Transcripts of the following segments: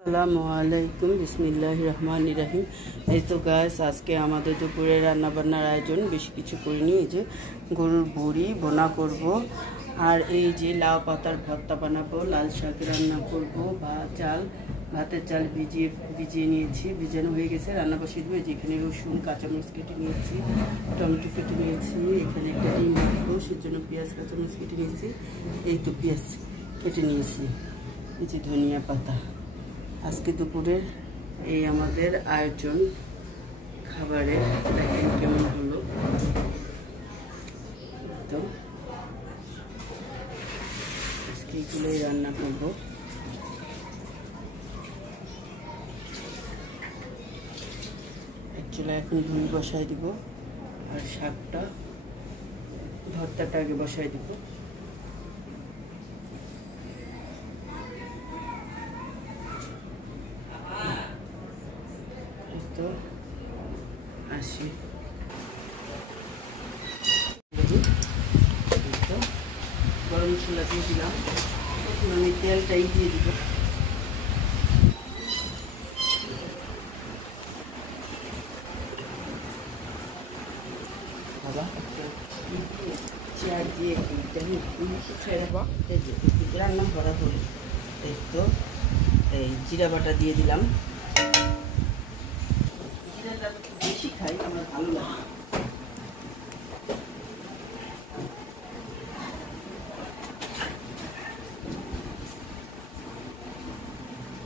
আসসালামুআলাইকুম বিসমিল্লাহির রহমানির রহিম। এই তো গাইস, আজকে আমাদের দুপুরে রান্নাবান্নার আয়োজন বেশি কিছু করিনি। এই যে গরুর বড়ি বোনা করব, আর এই যে লাউ পাতার ভর্তা বানাবো, লাল শাক রান্না করব, ভাতের চাল ভিজিয়ে নিয়েছি, ভিজানো হয়ে গেছে, রান্না বসিয়ে দেবো। যেখানে রসুন কাঁচামরিচ কেটে নিয়েছি, টমেটো কেটে নিয়েছি, এখানে একটা ডিম রাখবো, সেজন্য পেঁয়াজ কাঁচামরিচ কেটে নিয়েছি, এই তো পেঁয়াজ কেটে নিয়েছি, এই যে ধনিয়া পাতা। আজকে দুপুরের এই আমাদের আয়োজন খাবারের, দেখেন কেমন হলো। তো আজকে এগুলোই রান্না করবো। চুলা এখন ধুই বসাই দিব, আর শাকটা ভর্তাটা আগে বসাই দিব। তো আসি, গরম মশলা দিয়ে দিলাম, আমি তেলটাই দিয়ে দিব। চেয়ার দিয়ে রান্না করা হলো। এই তো এই জিরা বাটা দিয়ে দিলাম, জিরাটা বেশি খাই, আমার ভালো লাগে।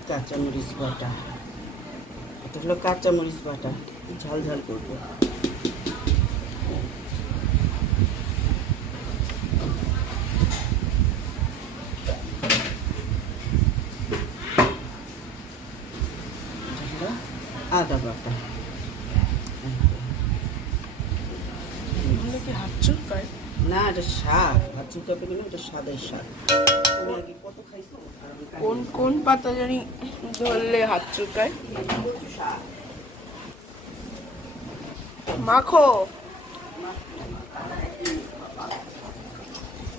কাঁচামরিচ বাটা, এটা হলো কাঁচামরিচ বাটা, ঝাল ঝাল করবো। আদা বাটা, হাত চুলকায় না এটা শাক, হাত চুলকাবে কিনা, এটা সাদাই শাক। কত খাইছো? কোন কোন পাতা জানি ধরলে হাত চুলকায়। মাখো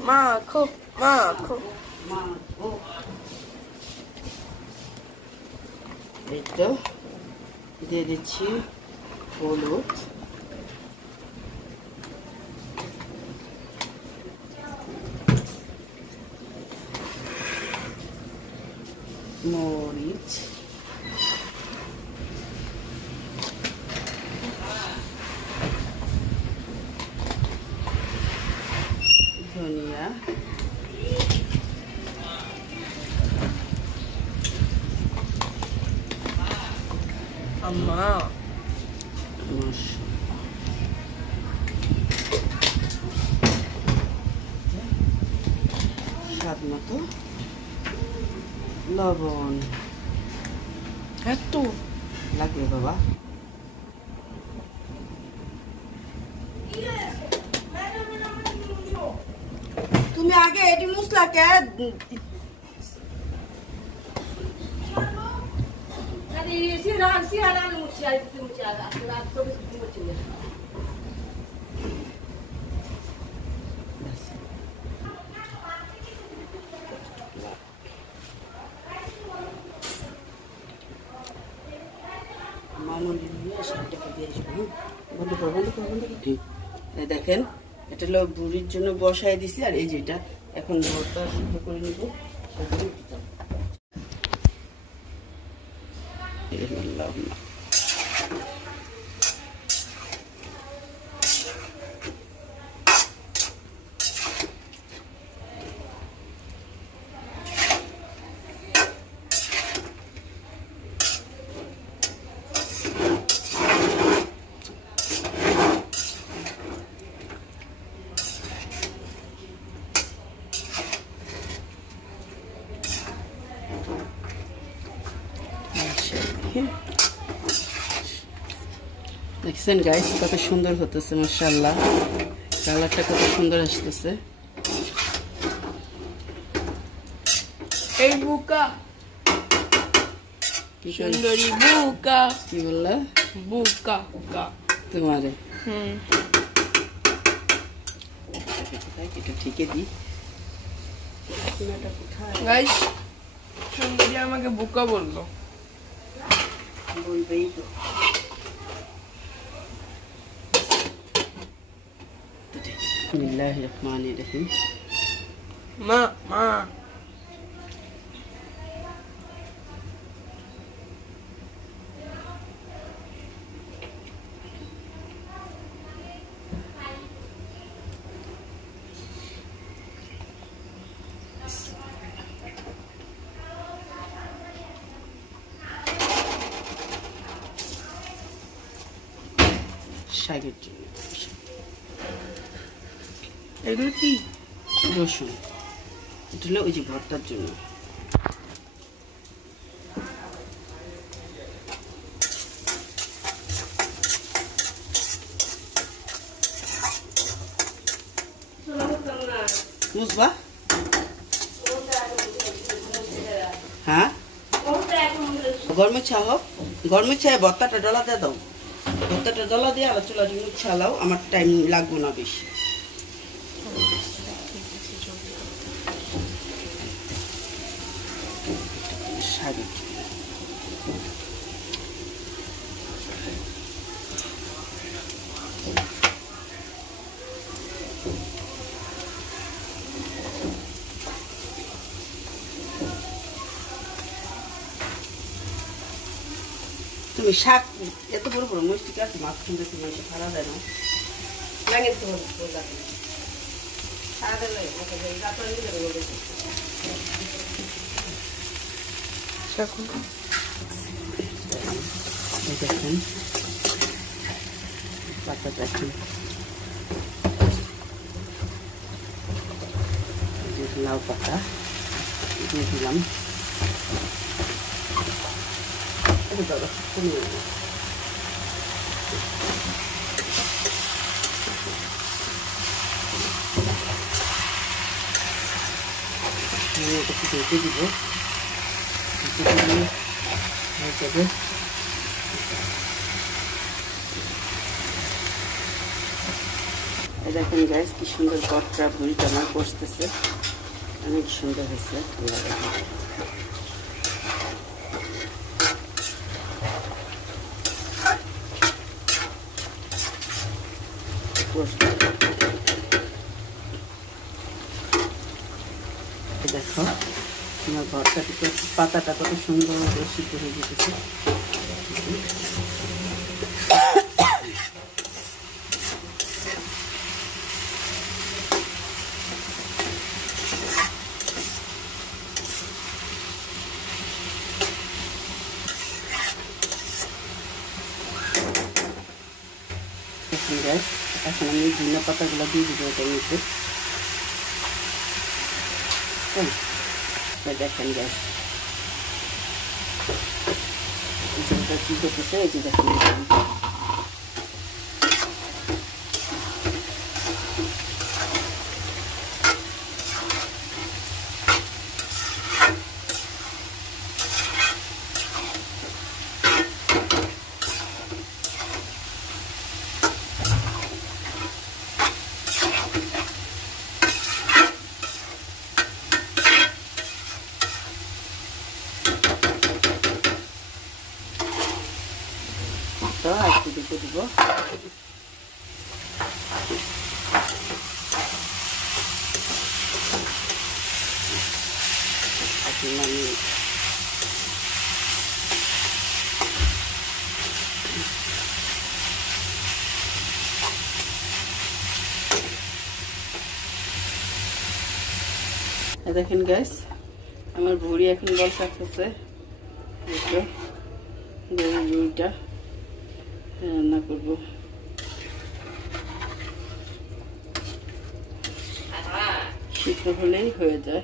মাখো মাখো। এই তো দিয়ে দিচ্ছি হলুদ, মরিচ, ধনিয়া, আম্মা স্বাদ মতো লবণ। এত লাগবে বাবা? তুমি আগে এটি মশলা কে দেখেন, এটা হলো বুড়ির জন্য বসাই দিছি, আর এই যেটা এখন ভর্তা সিদ্ধ করে নিব। দেখছেন গাইস, কত সুন্দর হতেছে, মাশাআল্লাহ, কালারটা কত সুন্দর আসতেছে। এই বুকা সুন্দরী বুকা, কি বললা? বুকা বুকা তোমারে এটা ঠিকই দিই। গাইস, সুন্দরী আমাকে বুকা বললো। বলবেই তো। বিসমিল্লাহির রহমানির রহিম। মা মা শাকের জন্য এগুলো কি? রসুন, এটা হলো ওই যে ভর্তার জন্য। বুঝবা? হ্যাঁ, গরমের চা হোক, গরমের চায় ভর্তাটা ডলা দিয়ে দাও, ভর্তাটা ডলা দিয়ে আবার চুলা জন্য ছালাও, আমার টাইম লাগবে না বেশি। শাড়ি তুমি শাক এত বড় বড় মিষ্টি আছে, মাছ কিনতে তুমি এসে খারাপ দেয় না লাগে তো দেখেন পাতা দেখেন, লাউ পাতা দিয়ে দিলাম। একটু ঢেকে দিব, হয়ে যাবে। দেখেন গাইস কি সুন্দর ভর্তা ভুড়িটা আমার বসতেছে, অনেক সুন্দর হয়েছে। দেখো আমার ভর্তা পাতাটা কত সুন্দর সিদ্ধ হয়ে যেতেছে। এখন আমি ধনিয়া পাতাগুলো দিয়ে দিব এটার মধ্যে। দেখেন গ্যাস কি করতেছে, এই যে দেখেন তো একটু দিতে দিব। দেখেন গাইস আমার ভুড়ি এখন বল থাকতেছে, ভুড়িটা রান্না করবো। সিদ্ধ হলেই হয়ে যায়,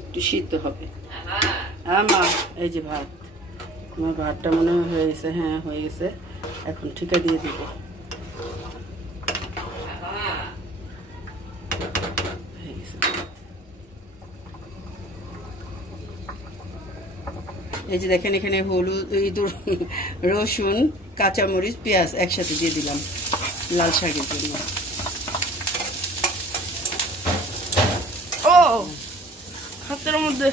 একটু সিদ্ধ হবে। হ্যাঁ মা, এই যে ভাত, আমার ভাতটা মনে হয়ে গেছে। হ্যাঁ হয়ে গেছে, এখন ঠিকা দিয়ে দিব। এই যে দেখেন এখানে হলুদ, রসুন, কাঁচামরিচ, পেঁয়াজ একসাথে দিয়ে দিলাম লাল শাকের জন্য। ও হাতের মধ্যে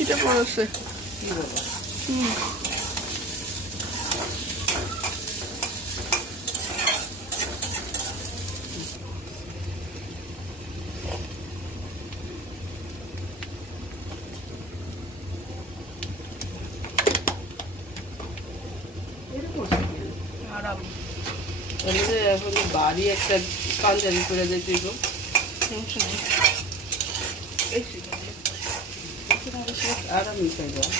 ছিটে পড়েছে। কি বাবা, আরাম। এখন বাড়ি একটা পাঞ্জাবি করে দিয়ে দিব। টেনশন নেই। আরাম মিশাই দাও।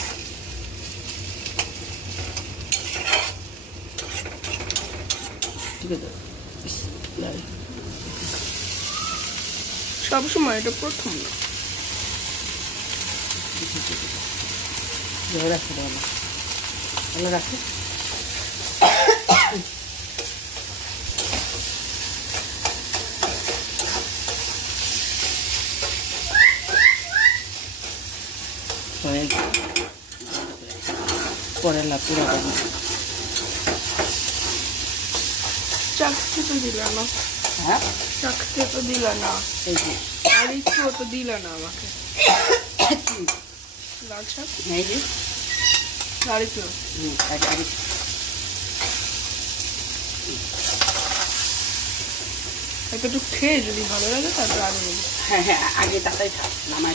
ঠিক আছে, সবসময় এটা প্রথম না। রাখতে দাও না, তাহলে রাখি। পরে লাপুরা চাকতে তো দিল না। হ্যাঁ, চাকতে তো দিল না। এই যে আর একটু তো দিল না আমাকে। লাল শাক, এই যে আর একটু একটু খেয়ে যদি ভালো লাগে তারপর আরো নেবো। হ্যাঁ হ্যাঁ, আগে তাড়াতাড়ি খা, নামাই